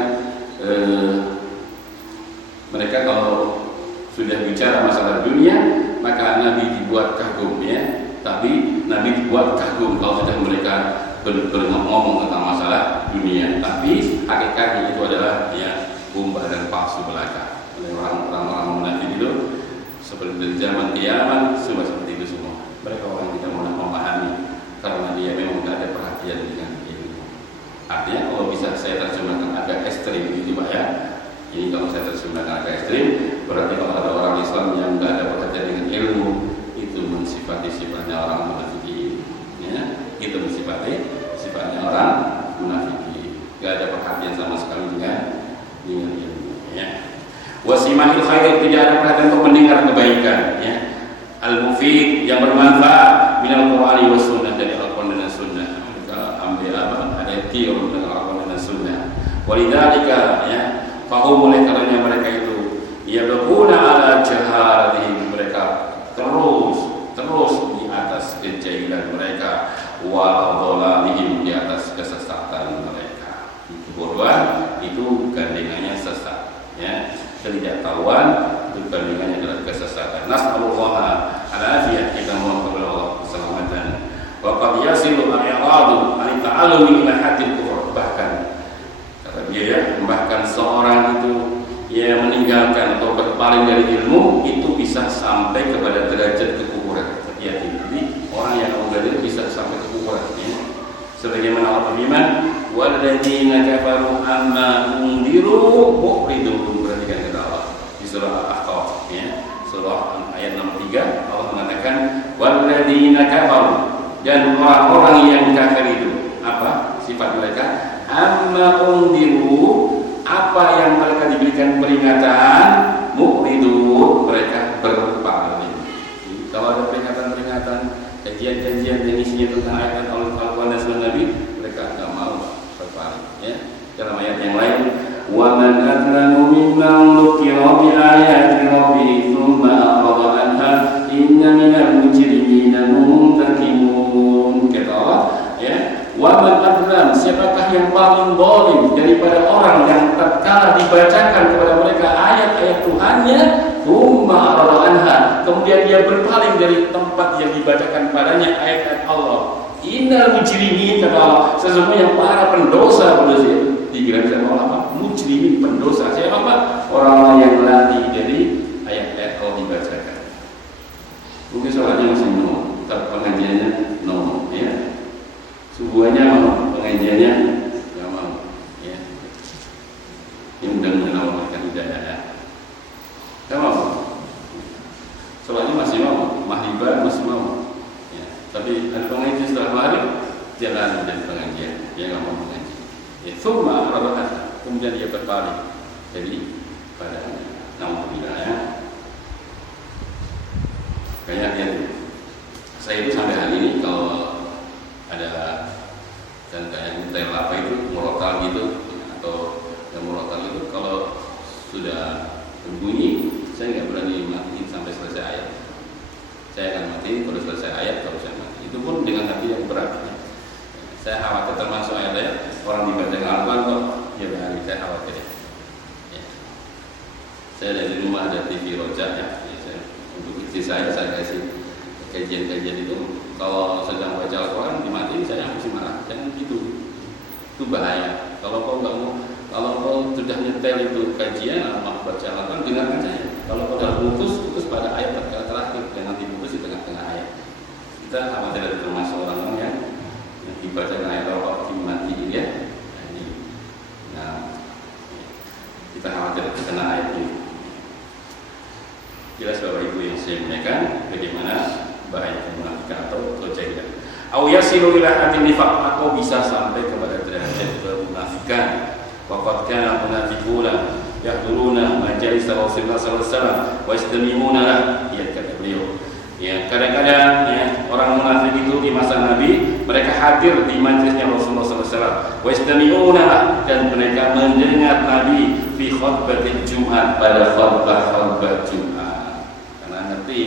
mereka kalau sudah bicara masalah dunia, maka Nabi dibuat kagum ya. Tapi Nabi dibuat kagum kalau sudah mereka ngomong tentang masalah dunia. Tapi hakikatnya itu adalah ya gombal dan palsu belaka. Oleh orang-orang munafik itu seperti dari zaman kiamat sudah seperti itu semua. Mereka orang yang tidak mau memahami karena dia memang tidak ada perhatian dengan ilmu. Artinya kalau bisa saya terjemahkan agak ekstrim gitu Pak ya. Ini kalau saya terjemahkan agak ekstrim, berarti kalau ada orang Islam yang tidak ada perhatian dengan ilmu, itu mensifati sifatnya orang munafik. Ya, itu mensifati sifatnya orang munafik. Tidak ada perhatian sama sekali dengan ilmu. Ya. Wasimahil khair, tidak ada perhatian untuk mendengar kebaikan. Ya. Al-mufid, yang bermanfaat minal Qur'ani was sunnah, dari Al-Quran dan Sunnah. Kita ambil apa? Ada tiur dengan Al-Quran dan Sunnah. Walidzalika ya, fahum, oleh karena mereka itu ya berguna ala jahalatihim, mereka terus di atas kejahilan mereka, wa dhalalihim, di atas kesesatan mereka. Kebodohan itu gandengannya sesat ya, ketidaktahuan itu gandengannya adalah kesesatan. Nas'alullah al-afiyah, kita mohon kepada Allah keselamatan. Wa qad yasilu al-i'radu an ta'allumi ila haddil kufur, bahkan kata dia ya, bahkan seorang itu ya meninggalkan atau berpaling dari ilmu itu bisa sampai kepada derajat kekufuran. Hati-hati, jadi orang yang menggadir bisa sampai kekufuran ya. Sebagaimana Allah berfirman, walladzina kafaru amma undiru mu'ridun, perhatikan kata Allah di surah Al-Ahqaf ya, surah ayat nomor 3. Allah mengatakan walladzina kafaru, dan orang-orang yang kafir itu apa sifat mereka? Amma undiru, apa yang mereka diberikan peringatan, mu'ridun, mereka berpaling. Kalau ada peringatan-peringatan, kajian-kajian yang isinya tentang ayat Al-Quran dan Sunnah Nabi, mereka tidak mau berpaling ya. Dalam ayat yang lain, wa man adlamu mimman dzukira bi ayati rabbih tsumma a'rada anha inna minal mujrimina muntakimun, kata Allah ya. Wa man adlam, siapakah yang paling zalim daripada orang yang tatkala dibacakan kepada mereka ayat-ayat Tuhannya, tsumma a'rada anha, kemudian dia berpaling dari tempat yang dibacakan padanya ayat-ayat Allah. Innal mujrimin, kata Allah, sesungguhnya para pendosa digerakkan oleh apa? Mujrimin, pendosa. Siapa apa? Orang-orang yang lalai dari ayat-ayat Allah dibacakan. Mungkin soalnya masih no, tapi pengajiannya no ya. Subuhnya mau, pengajiannya nggak mau ya. Ini mudah-mudahan Allah akan hidayah ya. Nggak mau. Soalnya masih mau, mahriban masih mau ya. Tapi ada pengajian setelah maghrib, jalan dan pengajian, dia nggak mau mengaji ya. Tsumma a'rada, kemudian dia berpaling dari pada naudzubillah ya. Kayak dia, saya itu sampai hari ini kalau ada dan kayak minta apa itu murotal gitu atau yang murotal itu, kalau sudah berbunyi saya nggak berani matiin sampai selesai ayat. Saya akan matiin kalau selesai ayat, kalau saya berat. Saya khawatir termasuk ayat orang dibaca Al-Quran kok ya hari saya khawatir. Ya. Saya dari rumah ada TV Roja ya. Untuk istri saya kasih kajian-kajian itu. Kalau sedang baca Al-Quran dimatiin saya mesti marah. Jangan gitu. Itu bahaya. Kalau kau nggak mau, kalau kau sudah nyetel itu kajian mau baca Al-Quran, dengarkan saya. Kalau kau sudah putus pada ayat terakhir, jangan diputus di tengah-tengah ayat. Kita khawatir ada termasuk orang-orang yang dibaca ayat Allah dimati ya. Nah, kita khawatir kena ayat ini. Jelas Bapak Ibu yang saya muliakan, bagaimana bahaya kemunafikan atau kejahilan. Au yasilu ila hatin nifaq, atau bisa sampai kepada derajat kemunafikan. Waqad kana munafiquna yahduruna majalis Rasulullah sallallahu alaihi wasallam wa yastami'una lah, ya kata beliau. Ya, kadang-kadang ya, orang munafik itu di masa Nabi mereka hadir di majelisnya Rasulullah sallallahu alaihi wasallam wa yastami'una lah, dan mereka mendengar Nabi fi khutbatil Jumat, pada khutbah Jumat. Karena ngerti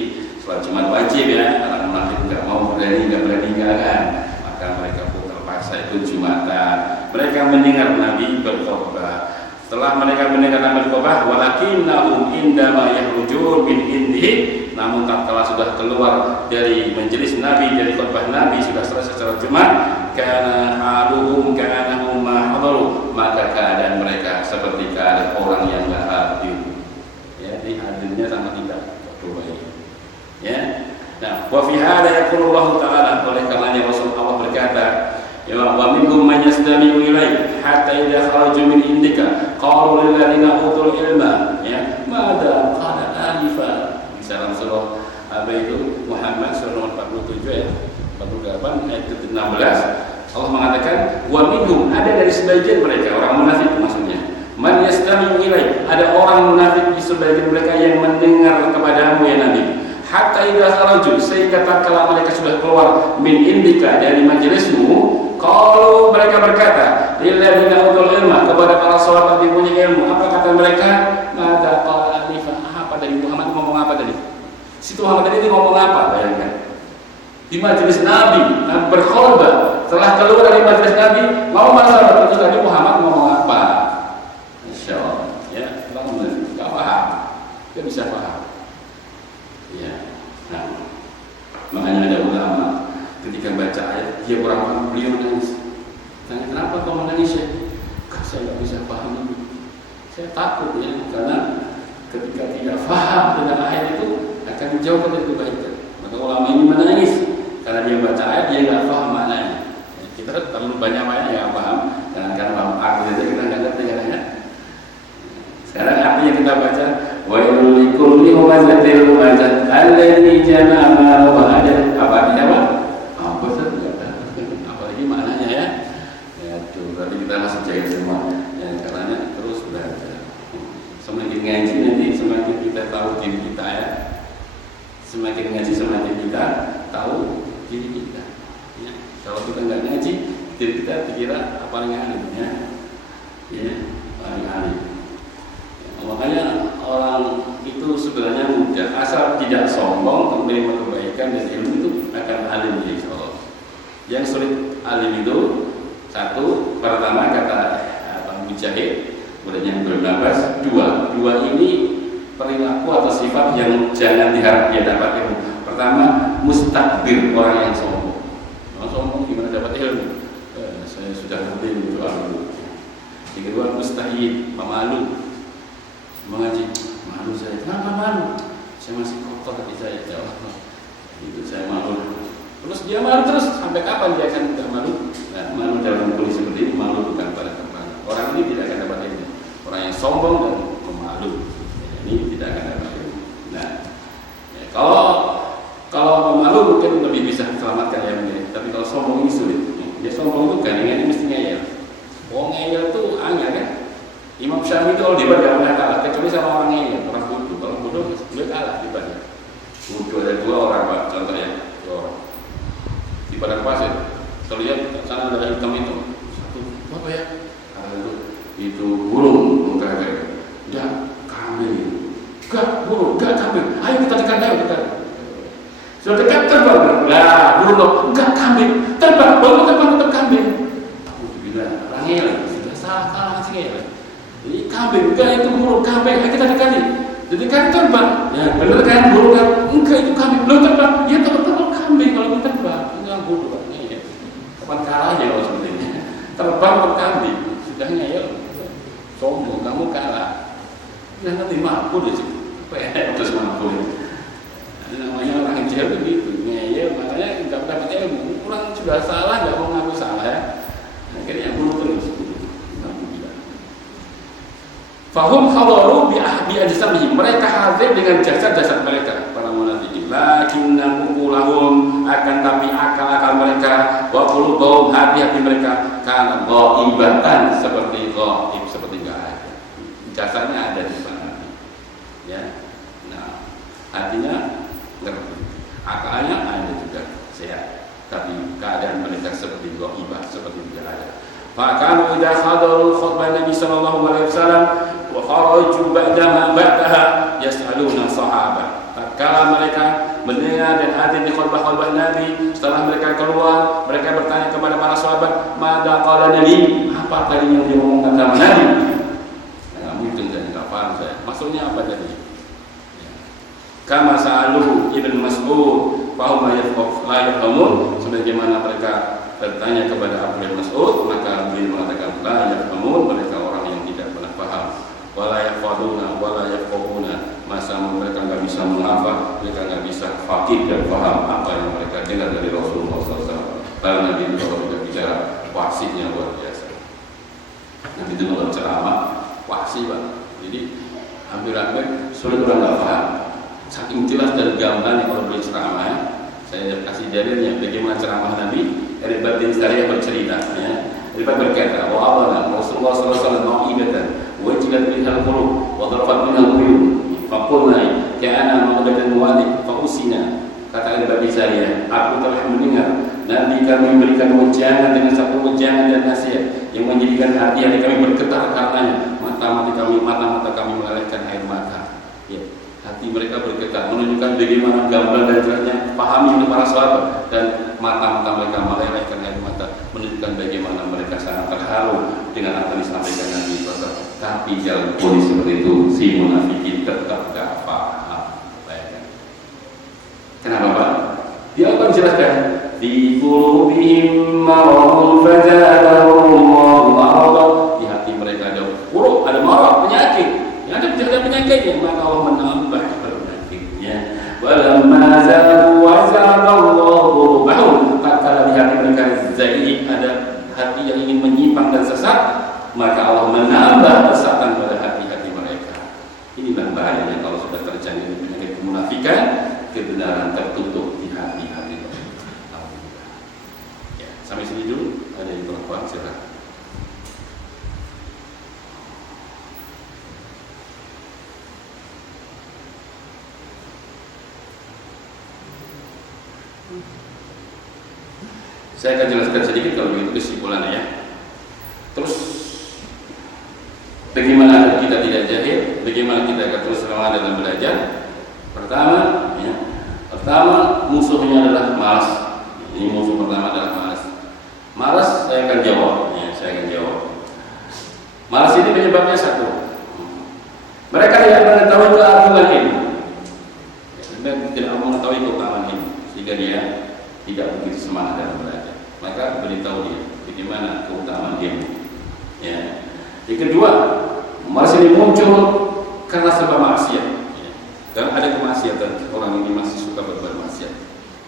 sholat Jumat wajib ya, orang munafik enggak mau enggak berani kan, maka mereka pun terpaksa ikut Jumatan. Mereka mendengar Nabi berkhutbah. Setelah mereka mendengar Nabi berkhutbah, walakinnahum indama yahrujun min indihi, namun tatkala sudah keluar dari majelis Nabi, dari khutbah Nabi, sudah selesai sholat Jumat, kana haluhum ka'annahum ma hadaru, maka keadaan mereka seperti keadaan orang yang enggak hadir. Ya, di hadirnya sama tidak. Coba ya. Nah, wa fi hadza yaqulu Allah Ta'ala, oleh karenanya Rasulullah berkata, ya wa minhum man yastami'u ilaik hatta idza kharaju min indika qalu lil ladzina utul ilma ya madza qala alifa. Dalam surah apa itu Muhammad surah nomor 47 ya 48 ayat ke-16 Allah mengatakan wa minhum, ada dari sebagian mereka orang munafik maksudnya, man yastami'u ilaik, ada orang munafik di sebagian mereka yang mendengar kepadamu ya Nabi, hatta idza kharaju, sehingga tatkala mereka sudah keluar min indika, dari majelismu, kalau mereka berkata lilladzina utul ilma, kepada para sahabat yang punya ilmu, apa kata mereka? Madza qala alifa, apa dari Muhammad ngomong apa tadi? Si Muhammad tadi ngomong apa? Bayangkan di majelis Nabi berkhutbah, setelah keluar dari majelis Nabi mau masalah itu tadi Muhammad ngomong apa? Insya Allah ya, alhamdulillah nggak paham, nggak bisa paham. Ya, nah, makanya ada ulama ketika baca ayat dia kurang paham, beliau menangis. Tanya, kenapa kau menangis ya? Saya nggak bisa paham ini. Saya takut ya, karena ketika tidak paham dengan ayat itu akan menjauhkan dari kebaikan. Maka ulama ini menangis karena dia baca ayat dia nggak paham maknanya. Kita terlalu banyak ayat yang nggak paham, karena paham arti saja kita nggak ngerti ya. Sekarang apa yang kita baca? Wa likulli humazatil humazat alladzi jama'a ma wa ada, apa artinya apa? Apa saja apalagi maknanya ya. Ya itu berarti kita masih jahil semua. Ya karena terus belajar. Semakin ngaji nanti semakin kita tahu diri kita ya. Semakin ngaji semakin kita tahu diri kita. Ya. Kalau kita nggak ngaji, diri kita dikira apa yang alim ya. Ya, paling alim. Makanya orang itu sebenarnya mudah, asal tidak sombong, menerima kebaikan dan ilmu itu akan alim insya Allah. Yang sulit alim itu satu, pertama kata Bang Mujahid, kemudian yang bernafas, dua ini perilaku atau sifat yang jangan diharap dia dapat ilmu. Pertama, mustakbir, orang yang sombong. Orang sombong gimana dapat ilmu? Saya sudah ngerti itu ilmu. Yang kedua, mustahil, pemalu. Mengaji, malu saya. Kenapa malu? Saya masih kotor hati saya. Jawab. Itu saya malu. Terus dia malu terus. Sampai kapan dia akan tidak malu? Nah, malu dalam kondisi seperti ini, malu bukan pada tempat. Orang ini tidak akan dapat ilmu. Orang yang sombong dan pemalu, ini tidak akan dapat ilmu. Nah, ya, kalau pemalu mungkin lebih bisa selamatkan yang ini. Tapi kalau sombong ini sulit. Dia sombong itu gandengannya mesti ngeyel. Oh ngeyel itu angin kan? Imam Syafi'i itu kalau debat gak pernah kalah, kecuali sama orang ini, orang bodoh. Kalau bodoh, beliau kalah debatnya. Bodoh ada dua orang Pak, contohnya dua orang di padang pasir. Terlihat sana ada hitam itu. Satu, apa ya? Itu burung, enggak. Kambing. Enggak, burung, enggak kambing. Ayo kita dekat, ayo dekat. Sudah dekat terbang. Lah, burung enggak kambing. Terbang. domba tetap kambing. Alhamdulillah, rangel sudah salah kalah sih ya. Jadi kambing enggak itu burung kambing, kita dikali. Jadi kan terbang, ya benar kan burung kan? Enggak itu kambing, belum terbang, ya terbang kambing kalau kita terbang, itu yang bodoh kan? Ya. Kapan kalahnya kalau seperti ini? Terbang ke kambing, sudahnya ya sombong, kamu kalah. Ya nanti mampu deh sih, terus mampu. Namanya orang jauh begitu, ya makanya nggak dapat ilmu, kurang sudah salah nggak mau ngaku salah ya, akhirnya buruk terus. Fahum khadaru bi ajsamihim, mereka hadir dengan jasad-jasad mereka para munafikin. Lakinna uqulahum, akan tapi akal-akal mereka, wa qulubuhum, hati-hati mereka kana ghaibatan, seperti ghaib, seperti enggak ada. Jasadnya ada di sana. Ya. Nah, hatinya ngerti. Akalnya ada juga sehat, tapi keadaan mereka seperti ghaibah, seperti tidak ada. Fakanu idza hadaru khutbah Nabi sallallahu alaihi wasallam wa kharaju ba'daha yas'aluna sahabat. Tatkala mereka mendengar dan hadir di khutbah Nabi, setelah mereka keluar, mereka bertanya kepada para sahabat, "Mada qala Nabi?" Apa tadi yang diomongkan sama Nabi? Enggak mungkin saya enggak paham saya. Maksudnya apa tadi? Kama sa'aluhu Ibn Mas'ud fahum la yafhamun, sebagaimana mereka bertanya kepada Abdullah Mas'ud, maka beliau mengatakan la yafhamun, mereka orang yang tidak pernah paham. Wala yafaduna wala yafqahuna, masa mereka enggak bisa menghafal, mereka enggak bisa faqih dan paham apa yang mereka dengar dari Rasulullah SAW. Karena Nabi itu kalau sudah bicara fasihnya luar biasa. Nabi itu kalau ceramah fasih banget. Jadi hampir-hampir sulit orang enggak paham. Saking jelas dan gambarnya kalau beliau ceramah ya. Saya kasih dalilnya bagaimana ceramah Nabi. Ribat bin Sariyah bercerita ya. Ribat berkata, wa awala Rasulullah sallallahu alaihi wasallam mau'ibatan wajilat minhal qulub wa darafat minhal uyun faqulna ka'ana ma'udatan mu'alik fa'usina. Kata Ribat bin Sariyah, aku telah mendengar Nabi kami memberikan wejangan dengan satu wejangan dan nasihat yang menjadikan hati-hati kami bergetar karenanya, mata-mata kami melelehkan air mata. Ya. Hati mereka bergetar, menunjukkan bagaimana gambar dan jelasnya pahami oleh para sahabat, dan mata-mata mereka melelehkan air mata, menunjukkan bagaimana mereka sangat terharu dengan apa yang disampaikan Nabi SAW. Tapi dalam kondisi seperti itu, si munafikin tetap gak paham. Kenapa Pak? Dia akan menjelaskan di qulubihim maradun fazadahumullahu maradan, di hati mereka ada qulub, ada marad, penyakit. Yang ada penyakitnya, maka Allah menambah penyakitnya. Walamma zagu wa zaghallahu qulubahum, tatkala di hati mereka zaid, ada hati yang ingin menyimpang dan sesat, maka Allah menambah kesesatan pada hati-hati mereka. Inilah bahayanya kalau sudah terjadi penyakit kemunafikan, kebenaran tertutup di hati-hati mereka. Ya, sampai sini dulu. Ada yang perempuan silakan. Saya akan jelaskan sedikit kalau begitu kesimpulannya ya. Terus bagaimana kita tidak jahil, bagaimana kita akan terus semangat dalam belajar. Pertama musuhnya adalah malas. Ini musuh pertama adalah malas. Malas saya akan jawab. Malas ini penyebabnya satu. Mereka tidak mengetahui keagungan ilmu. Mereka tidak mengetahui keutamaan ilmu, sehingga dia tidak begitu semangat dalam belajar. Maka beritahu dia bagaimana keutamaan ilmu. Ya. Yang kedua, malas ini muncul karena sebab maksiat. Ya. Dan ada kemaksiatan, orang ini masih suka berbuat maksiat,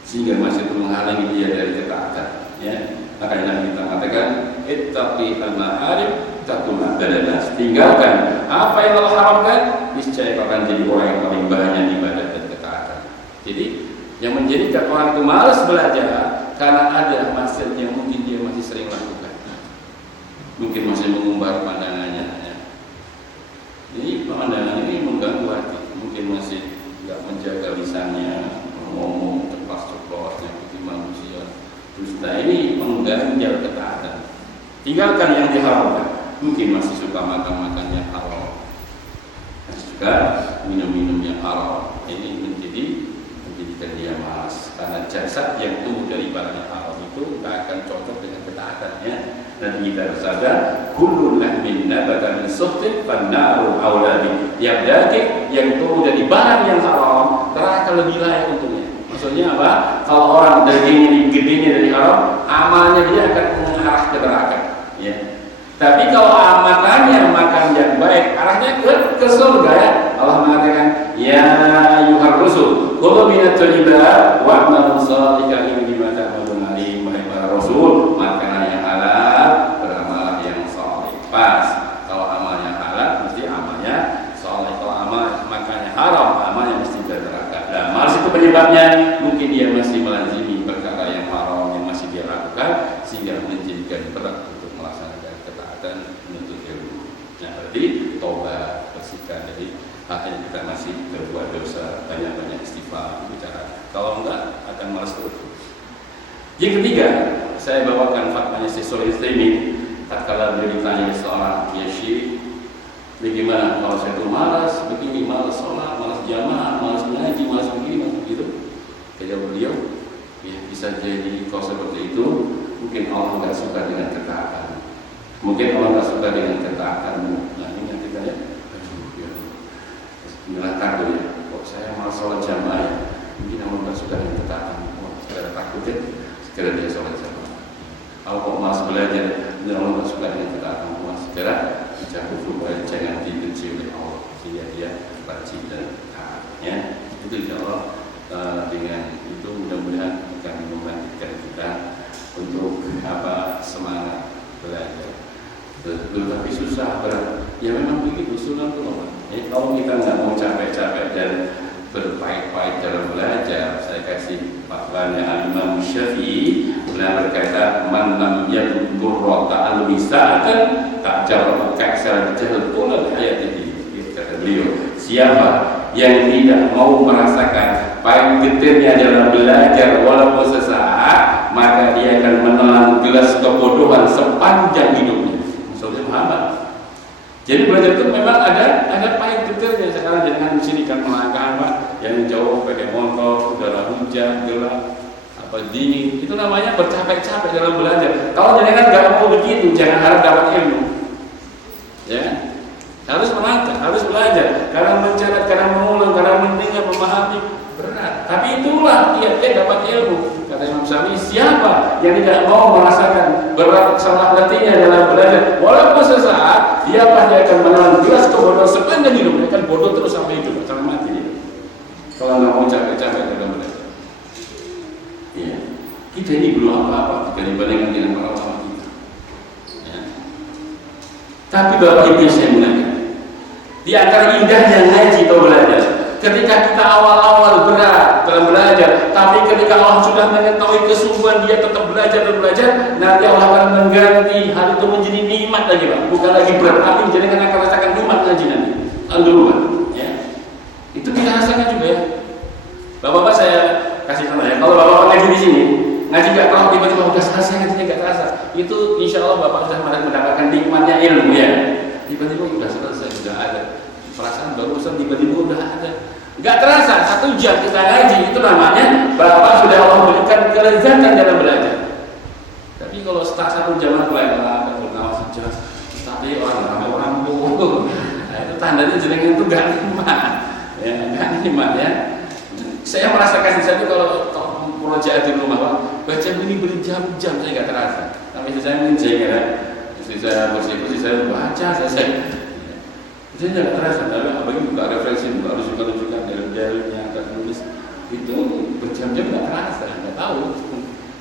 sehingga maksiat itu menghalangi dia dari ketaatan. Ya. Makanya Nabi kita mengatakan, ittaqi al-ma'arif takun adalah, tinggalkan apa yang Allah haramkan, niscaya akan jadi orang yang paling banyak ibadah dan ketaatan. Jadi yang menjadikan orang itu malas belajar karena ada maksiat yang mungkin dia masih sering lakukan, mungkin masih mengumbar pandangannya. Ya. Ini pandangan ini mengganggu hati, mungkin masih nggak menjaga lisannya, ngomong ceplas-ceplos seperti manusia. Terus ini mengganjal ketaatan. Tinggalkan yang diharamkan. Mungkin masih suka makan yang haram, masih suka minum yang haram. Ini menjadikan dia malas, karena jasad yang tumbuh dari barang yang haram itu tidak akan cocok Nabi kita bersabda, kullu lahmin nabata min suhtin fannaru aula bi. Tiap daging yang tumbuh dari barang yang haram, neraka lebih layak untuknya. Maksudnya apa? Kalau orang dagingnya gedenya dari haram, amalnya dia akan mengarah ke neraka. Ya. Tapi kalau amalannya makan yang baik, arahnya ke surga ya. Allah mengatakan, ya ayyuhar rusul, kulu minat thayyibat wa'malu shalihan bima ta'malun alim. Wahai para rasul, makanan yang halal, beramal yang saleh. Pas. Kalau amalnya halal, mesti amalnya saleh. Kalau amal makannya haram, amalnya mesti ke neraka. Nah, malas itu penyebabnya mungkin dia masih melazimi perkara yang haram yang masih dia lakukan sehingga menjadikan berat untuk melaksanakan ketaatan menuntut ilmu. Nah, berarti tobat, bersihkan dari akhirnya kita masih berbuat dosa, banyak-banyak istighfar, bicara. Kalau enggak akan malas terus. Yang ketiga, saya bawakan fatwanya Syekh Shalih Al-Utsaimin tatkala beliau ditanya seorang Syekh, bagaimana kalau saya itu malas begini, malas sholat, malas jamaah, malas mengaji, malas begini, malas begitu? Kata beliau, ya bisa jadi kalau seperti itu mungkin Allah nggak suka dengan ketaatan. Mungkin Allah nggak suka dengan ketaatanmu. Nah ini yang kita ya, inilah takut ya. Kok saya malas sholat jamaah ya? Mungkin Allah nggak suka dengan ketaatanmu. Oh, segera takut ya, segera dia sholat jamaah. Kalau kok malas belajar, mungkin Allah nggak suka dengan ketaatanmu. Segera jangan dibenci oleh Allah sehingga dia rajin dan taat. Ya, itu insya Allah dengan itu mudah-mudahan akan membangkitkan kita untuk semangat belajar. Tapi susah berat. Ya memang begitu sunatullah. Kalau kita nggak mau capek-capek dan berpahit-pahit dalam belajar, saya kasih fatwanya Al-Imam Syafi'i. Beliau berkata, man lam yadurra ta'allumi sa'atan ta'jarra kaksar jahl tulal hayatihi. Kata beliau, siapa yang tidak mau merasakan pahit getirnya dalam belajar walaupun sesaat, maka dia akan menelan gelas kebodohan sepanjang hidupnya. Saudara Muhammad. Jadi belajar itu memang ada pahit getirnya. Sekarang jangan di sini kan melangkah Pak, yang jauh pakai motor, udara hujan, gelap, dingin. Itu namanya bercapek-capek dalam belajar. Kalau jangan nggak mau begitu, jangan harap dapat ilmu. Ya, harus melangkah, harus belajar. Karena mencatat, karena mengulang, karena mendengar, memahami berat. Tapi itulah tiap-tiap dapat ilmu. Kata Imam Syafi'i, siapa yang tidak mau merasakan berat salah hatinya dalam belajar, walaupun sesaat, dia pasti akan menelan gelas kebodohan sepanjang hidupnya. Kan bodoh terus sampai hidup, sampai mati. Kalau nggak mau capek-capek dalam belajar. Ya. Kita ini belum apa-apa jika dibandingkan dengan para ulama kita. Ya. Tapi Bapak Ibu yang saya muliakan, di antara indahnya ngaji atau belajar, ketika kita awal-awal berat dalam belajar, tapi ketika Allah sudah mengetahui kesungguhan dia tetap belajar dan belajar, nanti Allah akan mengganti hal itu menjadi nikmat lagi Pak, bukan lagi berat, tapi menjadikan akan rasakan nikmat ngaji nanti. Alhamdulillah. Ya. Itu kita rasakan juga ya. Bapak-bapak saya kasih contoh ya, kalau bapak ngaji di sini, ngaji nggak tahu tiba-tiba udah selesai ngajinya nggak terasa, itu insya Allah bapak sudah mendapatkan nikmatnya ilmu ya. Tiba-tiba udah selesai, sudah ada perasaan barusan, tiba-tiba udah ada, nggak terasa 1 jam kita ngaji, itu namanya bapak sudah Allah berikan kelezatan dalam belajar. Tapi kalau setelah 1 jam mulai bernawas sejak, tapi orang nah, itu tandanya jenengan itu nggak nikmat, ya nggak nikmat ya. Saya merasakan di sana kalau proyek di rumah Pak, baca ini berjam-jam saya nggak terasa. Tapi saya menjengkel ya, saya bersih-bersih, saya baca, saya nggak terasa. Lalu apalagi buka referensi, buka rujukan-rujukan dari-darinya, agak nulis, itu berjam-jam nggak terasa, nggak tahu.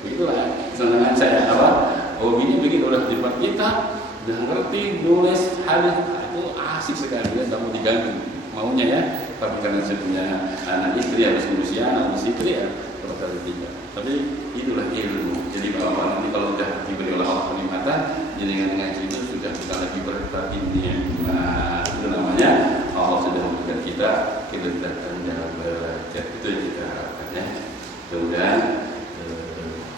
Itulah senangan saya apa? Oh ini begitu udah di depan kita, udah ngerti nulis hadis, itu asik sekali ya, nggak mau diganggu maunya ya. Tapi karena saya punya anak istri harus ngurusi anak istri ya, kalau tiga. Tapi itulah ilmu. Jadi bahwa nanti kalau sudah diberi oleh Allah kenikmatan, jadi dengan ngaji itu sudah bukan lagi berarti nikmat. Itu namanya Allah sudah memberikan kita kelezatan dalam belajar. Itu yang kita harapkan ya. Mudah-mudahan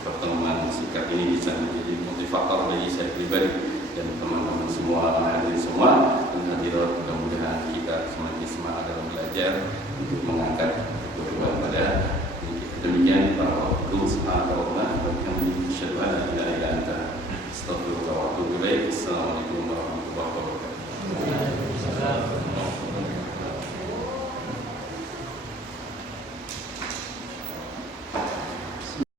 pertemuan sikap ini bisa menjadi motivator bagi saya pribadi dan teman-teman semua, hadirin semua, dan hadirat. Mudah-mudahan kita semakin semangat dalam belajar untuk mengangkat kebutuhan pada demikian para guru subhanahu wa ta'ala, wa bihamdihi asyhadu an la ilaha illa anta astaghfiruka wa atubu baik. Assalamualaikum warahmatullahi wabarakatuh.